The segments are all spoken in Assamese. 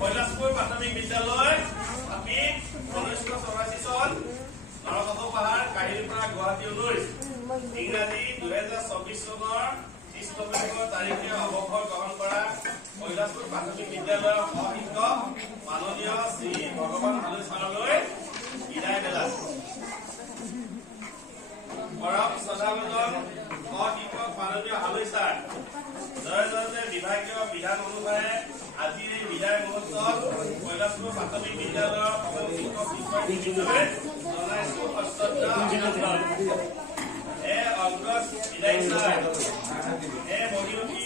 কৈলাশপুৰ প্ৰাথমিক বিদ্যালয় আমি 1984 চন নৰকাসুৰ পাহাৰ কাহিলীৰ পৰা গুৱাহাটী 19 ইংৰাজী 2024 চনৰ 30 নৱেম্বৰ তাৰিখে অৱসৰ গ্ৰহণ কৰা কৈলাশপুৰ প্ৰাথমিক বিদ্যালয়ৰ সহশিক্ষক মাননীয় শ্ৰী ভগৱান হালৈ ছাৰলৈ বিদায় বেলা পৰম শ্ৰদ্ধাভাজন সহশিক্ষক মাননীয় হালৈ ছাৰ জয়জয়তে বিভাগীয় বিধান অনুসাৰে আজিৰ এই বিদায় মুহূৰ্তত কৈলাশপুৰ প্ৰাথমিক বিদ্যালয়ৰ সহশিক্ষক শিক্ষাৰ্থীলৈ জনাইছো অশ্ৰদ্ধা অভিনন্দন। অগ্ৰজ বিদায় ছাৰ মহিয়সী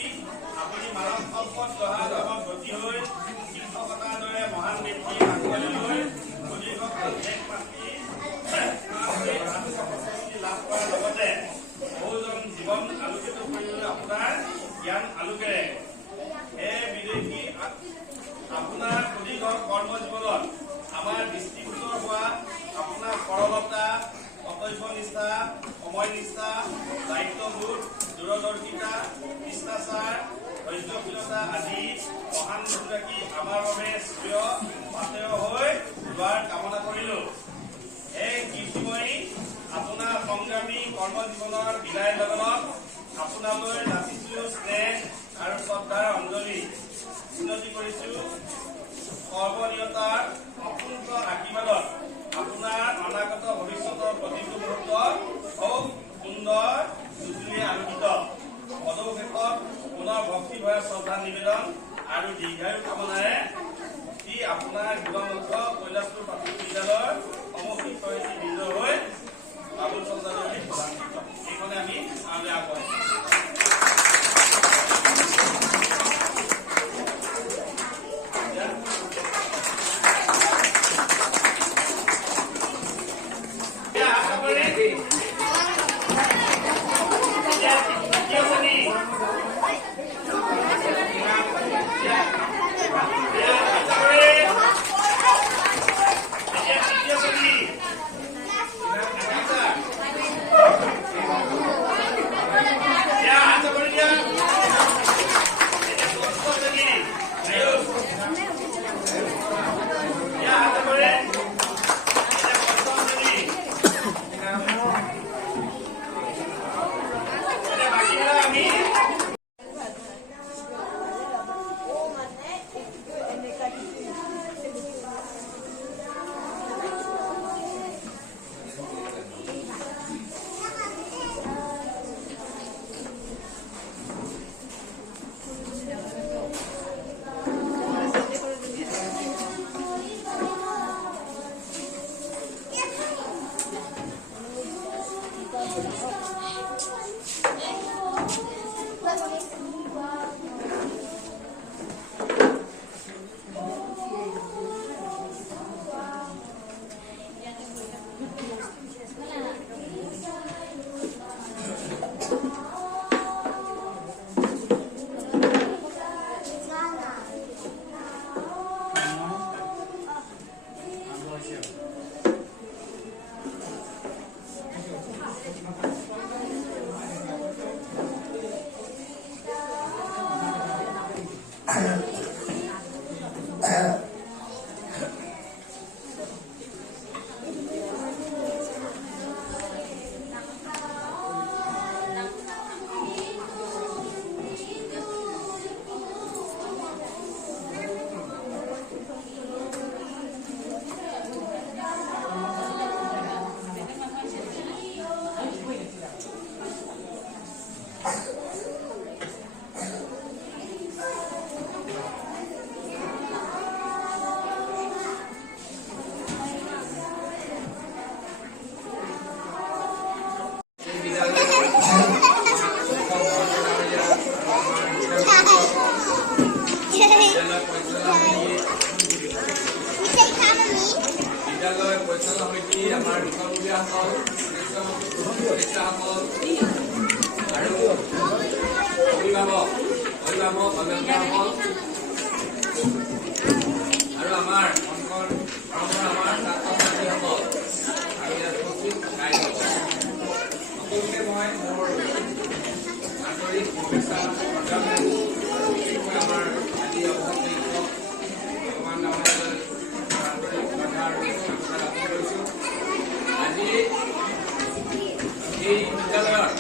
আপুনি মানৱ সম্পদ গঢ়া ধৰ্মত গতি হৈ শিক্ষকতাৰ দৰে মহান ব্যক্তিৰ আগুৱালৈ সুদীৰ্ঘ দেশ মাতৃ লাভ কৰাৰ লগতে বহুজন জীৱন আলোকিত কৰিবলৈ আপোনাৰ জ্ঞান আলোকেৰে বিদেশী আপোনাৰ সুদীৰ্ঘ কৰ্ম জীৱনত আমাৰ দৃষ্টিগোচৰ হোৱা আপোনাৰ সৰলতা কৰ্তব্য নিষ্ঠা সময় নিষ্ঠা দায়িত্ববোধ দূৰদৰ্শিতা শিষ্টাচাৰ ধৈৰ্যশীলতা আদি মহান গুণ ৰাখি আমাৰ বাবে শ্ৰেয় পাথেয় হৈ যোৱাৰ কামনা কৰিলো। এই কীৰ্তিময়ী আপোনাৰ সংগ্ৰামী কৰ্মজীৱনৰ বিদায় লগনত আপোনালৈ নাচিছো স্নেহ আৰু শ্ৰদ্ধাৰ অঞ্জলি উন্নতি কৰিছো। সৰ্বনীয়তাৰ অকুণ্ঠ আশীৰ্বাদত আপোনাৰ অনাগত ভৱিষ্যতৰ প্ৰতিটো মুহূৰ্ত খুব সুন্দৰ সুজুৰিয়ে আলোকিত পদক্ষেপত পুনৰ ভক্তি ভৰা শ্ৰদ্ধা নিবেদন আৰু দীৰ্ঘায়ু কামনাৰে ই আপোনাৰ জীৱনলক্ষ্য কৈলাশপুৰ প্ৰাথমিক বিদ্যালয়ৰ সমূহ শিক্ষয়িত্ৰী বৃন্দ হৈ বাবুল চন্দ্ৰলৈ এইখনে আমি আনলৈ আগবঢ়াইছো। Yeah. বিদ্যালয় পৰিচালনা সমিতি আমাৰ বিষয়ববীয়াসকল সদস্যসকল আৰু অভিভাৱক অভিভাৱকসকল আৰু আমাৰ অংকৰ আমাৰ ছাত্ৰ ছাত্ৰীসকল আৰু ইয়াৰ উপস্থিত ৰাইজসকল সকলোকে মই মোৰ আন্তৰিক শুভেচ্ছা প্ৰদান কৰিছোঁ আৰু বিশেষকৈ আমাৰ আজি অৱসৰ ভগৱান ডাঙৰীয়ালৈ আন্তৰিক শ্ৰদ্ধা আৰু শুভেচ্ছা জ্ঞাপন কৰিছোঁ। আজি এই বিদ্যালয়ত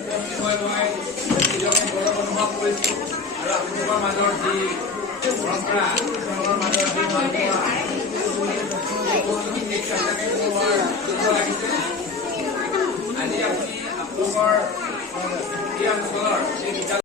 উপস্থিত হৈ মই নিজকে গৌৰৱ অনুভৱ কৰিছোঁ আৰু আপোনালোকৰ মাজৰ যি পৰম্পৰা